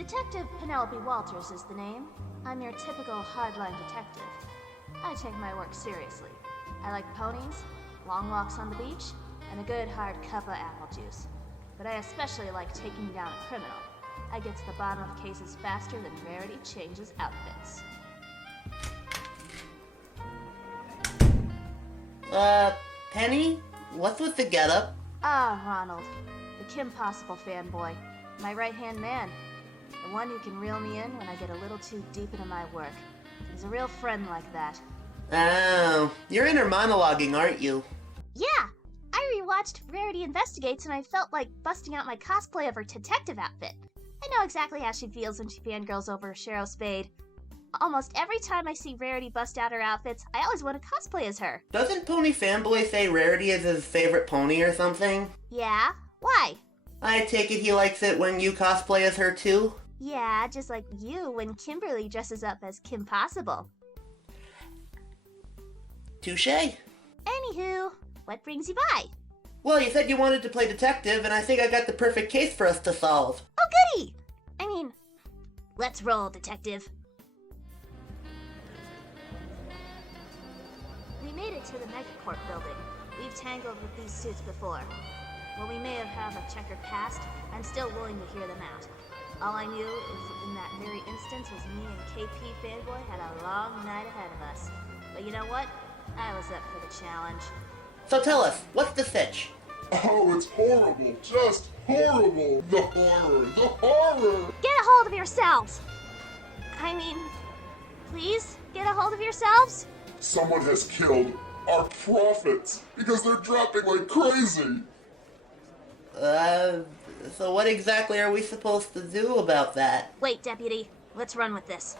Detective Penelope Walters is the name. I'm your typical hardline detective. I take my work seriously. I like ponies, long walks on the beach, and a good hard cup of apple juice. But I especially like taking down a criminal. I get to the bottom of cases faster than Rarity changes outfits. Penny? What's with the getup? Ah, Ronald, the Kim Possible fanboy. My right-hand man. The one who can reel me in when I get a little too deep into my work. He's a real friend like that. Oh, you're inner monologuing, aren't you? Yeah! I rewatched Rarity Investigates and I felt like busting out my cosplay of her detective outfit. I know exactly how she feels when she fangirls over Cheryl Spade. Almost every time I see Rarity bust out her outfits, I always want to cosplay as her. Doesn't Pony Fanboy say Rarity is his favorite pony or something? Yeah? Why? I take it he likes it when you cosplay as her too? Yeah, just like you when Kimberly dresses up as Kim Possible. Touché. Anywho, what brings you by? Well, you said you wanted to play detective, and I think I got the perfect case for us to solve. Oh, goody! I mean, let's roll, detective. We made it to the Mega Corp building. We've tangled with these suits before. While we may have a checkered past, I'm still willing to hear them out. All I knew is in that very instance was me and KP Fanboy had a long night ahead of us. But you know what? I was up for the challenge. So tell us, what's the sitch? Oh, it's horrible. Just horrible. The horror. The horror. Get a hold of yourselves! I mean, please get a hold of yourselves? Someone has killed our profits because they're dropping like crazy. So what exactly are we supposed to do about that? Wait, Deputy. Let's run with this.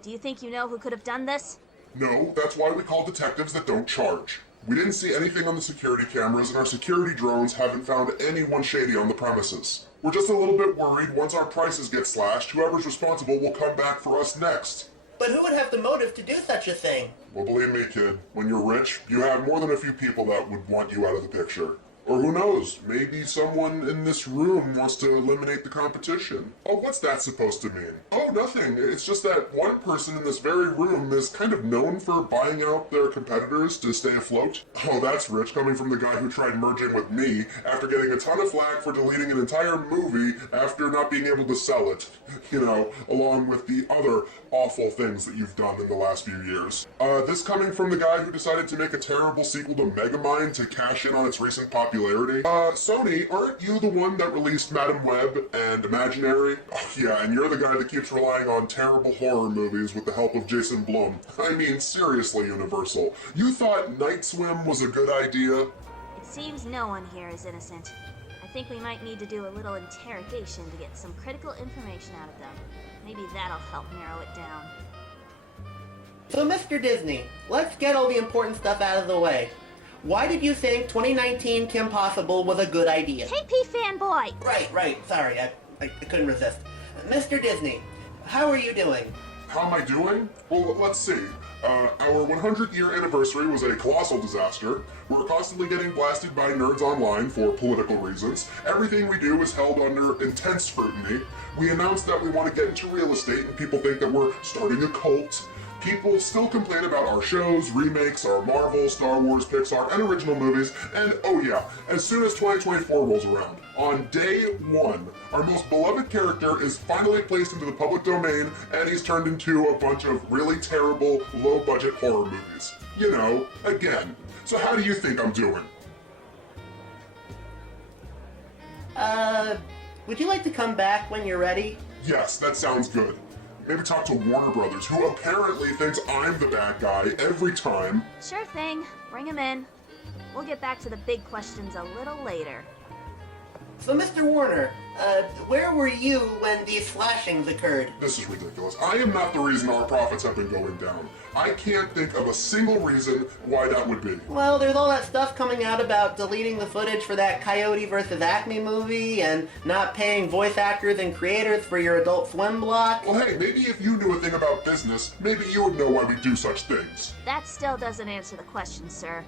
Do you think you know who could have done this? No, that's why we call detectives that don't charge. We didn't see anything on the security cameras, and our security drones haven't found anyone shady on the premises. We're just a little bit worried once our prices get slashed, whoever's responsible will come back for us next. But who would have the motive to do such a thing? Well, believe me, kid, when you're rich, you have more than a few people that would want you out of the picture. Or who knows, maybe someone in this room wants to eliminate the competition. Oh, what's that supposed to mean? Oh, nothing. It's just that one person in this very room is kind of known for buying out their competitors to stay afloat. Oh, that's rich, coming from the guy who tried merging with me after getting a ton of flack for deleting an entire movie after not being able to sell it. You know, along with the other awful things that you've done in the last few years. This coming from the guy who decided to make a terrible sequel to Megamind to cash in on its recent popularity. Sony, aren't you the one that released Madam Web and Imaginary? Oh, yeah, and you're the guy that keeps relying on terrible horror movies with the help of Jason Blum. I mean, seriously, Universal. You thought Night Swim was a good idea? It seems no one here is innocent. I think we might need to do a little interrogation to get some critical information out of them. Maybe that'll help narrow it down. So, Mr. Disney, let's get all the important stuff out of the way. Why did you think 2019 Kim Possible was a good idea? KP Fanboy! Right, sorry, I couldn't resist. Mr. Disney, how are you doing? How am I doing? Well, let's see. Our 100-year anniversary was a colossal disaster. We're constantly getting blasted by nerds online for political reasons. Everything we do is held under intense scrutiny. We announced that we want to get into real estate and people think that we're starting a cult. People still complain about our shows, remakes, our Marvel, Star Wars, Pixar, and original movies, and oh yeah, as soon as 2024 rolls around, on day one, our most beloved character is finally placed into the public domain, and he's turned into a bunch of really terrible, low-budget horror movies. You know, again. So how do you think I'm doing? Would you like to come back when you're ready? Yes, that sounds good. Maybe talk to Warner Brothers, who apparently thinks I'm the bad guy every time. Sure thing. Bring him in. We'll get back to the big questions a little later. So, Mr. Warner, where were you when these slashings occurred? This is ridiculous. I am not the reason our profits have been going down. I can't think of a single reason why that would be. Well, there's all that stuff coming out about deleting the footage for that Coyote vs. Acme movie and not paying voice actors and creators for your Adult Swim block. Well, hey, maybe if you knew a thing about business, maybe you would know why we do such things. That still doesn't answer the question, sir.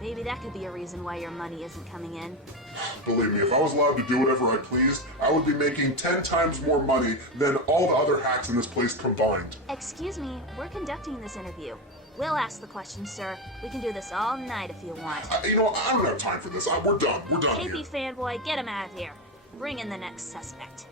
Maybe that could be a reason why your money isn't coming in. Believe me, if I was allowed to do whatever I pleased, I would be making 10 times more money than all the other hacks in this place combined. Excuse me, we're conducting this interview. We'll ask the questions, sir. We can do this all night if you want. I don't have time for this. We're done. We're done here. KP Fanboy, get him out of here. Bring in the next suspect.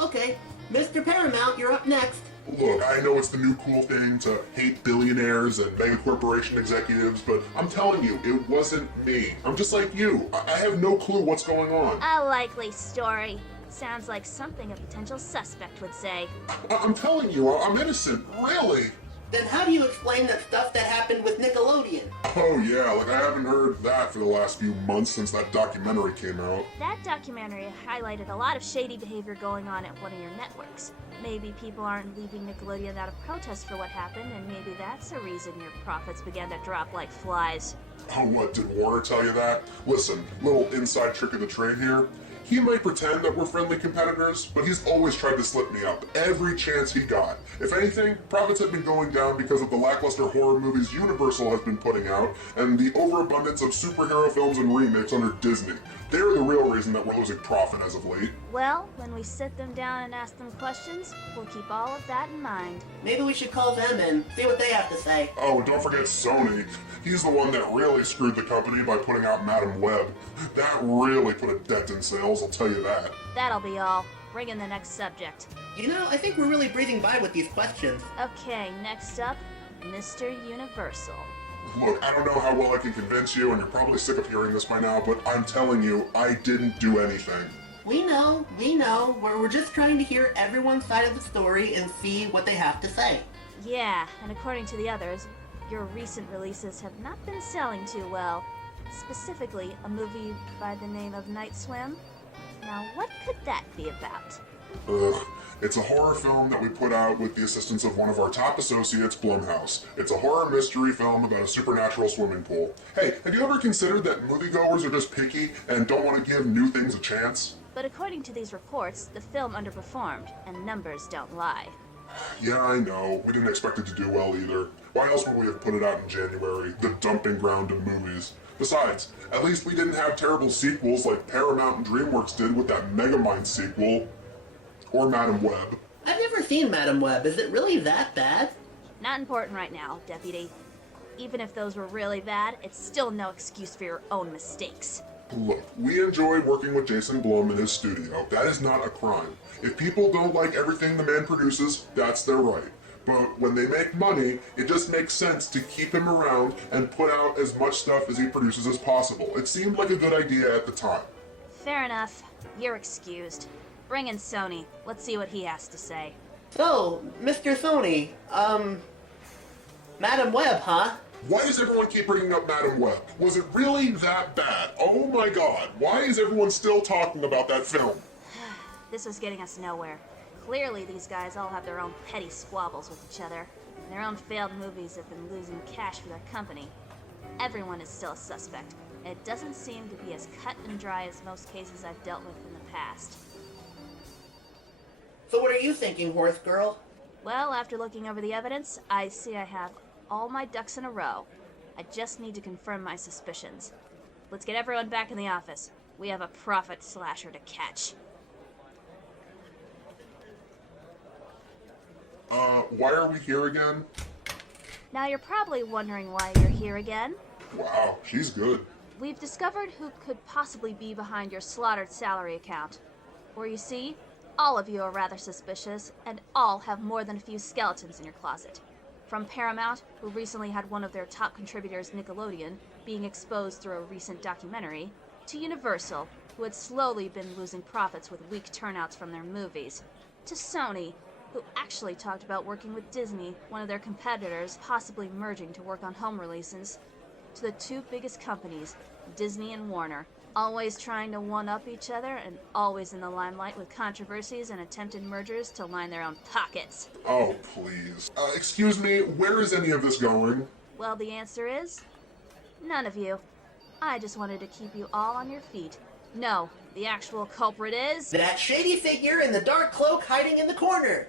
Okay, Mr. Paramount, you're up next. Look, I know it's the new cool thing to hate billionaires and mega corporation executives, but I'm telling you, it wasn't me. I'm just like you. I have no clue what's going on. A likely story. Sounds like something a potential suspect would say. I'm telling you, I'm innocent. Really? Then how do you explain that stuff that happened with Nickelodeon? Oh yeah, like I haven't heard that for the last few months since that documentary came out. That documentary highlighted a lot of shady behavior going on at one of your networks. Maybe people aren't leaving Nickelodeon out of protest for what happened, and maybe that's a reason your profits began to drop like flies. Oh, what, did Warner tell you that? Listen, little inside trick of the trade here. He might pretend that we're friendly competitors, but he's always tried to slip me up every chance he got. If anything, profits have been going down because of the lackluster horror movies Universal has been putting out and the overabundance of superhero films and remakes under Disney. They're the real reason that we're losing profit as of late. Well, when we sit them down and ask them questions, we'll keep all of that in mind. Maybe we should call them and see what they have to say. Oh, and don't forget Sony. He's the one that really screwed the company by putting out Madam Web. That really put a dent in sales, I'll tell you that. That'll be all. Bring in the next subject. You know, I think we're really breezing by with these questions. Okay, next up, Mr. Universal. Look, I don't know how well I can convince you, and you're probably sick of hearing this by now, but I'm telling you, I didn't do anything. We know. We're just trying to hear everyone's side of the story and see what they have to say. Yeah, and according to the others, your recent releases have not been selling too well. Specifically, a movie by the name of Night Swim. Now, what could that be about? Ugh. It's a horror film that we put out with the assistance of one of our top associates, Blumhouse. It's a horror mystery film about a supernatural swimming pool. Hey, have you ever considered that moviegoers are just picky and don't want to give new things a chance? But according to these reports, the film underperformed, and numbers don't lie. Yeah, I know. We didn't expect it to do well either. Why else would we have put it out in January? The dumping ground of movies. Besides, at least we didn't have terrible sequels like Paramount and DreamWorks did with that Megamind sequel. Or Madam Web. I've never seen Madam Web. Is it really that bad? Not important right now, Deputy. Even if those were really bad, it's still no excuse for your own mistakes. Look, we enjoy working with Jason Blum in his studio. That is not a crime. If people don't like everything the man produces, that's their right. But when they make money, it just makes sense to keep him around and put out as much stuff as he produces as possible. It seemed like a good idea at the time. Fair enough. You're excused. Bring in Sony. Let's see what he has to say. So, Mr. Sony, Madam Web, huh? Why does everyone keep bringing up Madam Web? Was it really that bad? Oh my god, why is everyone still talking about that film? This was getting us nowhere. Clearly, these guys all have their own petty squabbles with each other. And their own failed movies have been losing cash for their company. Everyone is still a suspect, and it doesn't seem to be as cut and dry as most cases I've dealt with in the past. So what are you thinking, Horse Girl? Well, after looking over the evidence, I see I have all my ducks in a row. I just need to confirm my suspicions. Let's get everyone back in the office. We have a profit slasher to catch. Why are we here again? Now you're probably wondering why you're here again. Wow, she's good. We've discovered who could possibly be behind your slaughtered salary account. Or you see, all of you are rather suspicious, and all have more than a few skeletons in your closet. From Paramount, who recently had one of their top contributors, Nickelodeon, being exposed through a recent documentary, to Universal, who had slowly been losing profits with weak turnouts from their movies, to Sony, who actually talked about working with Disney, one of their competitors, possibly merging to work on home releases, to the two biggest companies, Disney and Warner, always trying to one-up each other and always in the limelight with controversies and attempted mergers to line their own pockets. Oh, please. Excuse me, where is any of this going? Well, the answer is none of you. I just wanted to keep you all on your feet. No, the actual culprit is... That shady figure in the dark cloak hiding in the corner.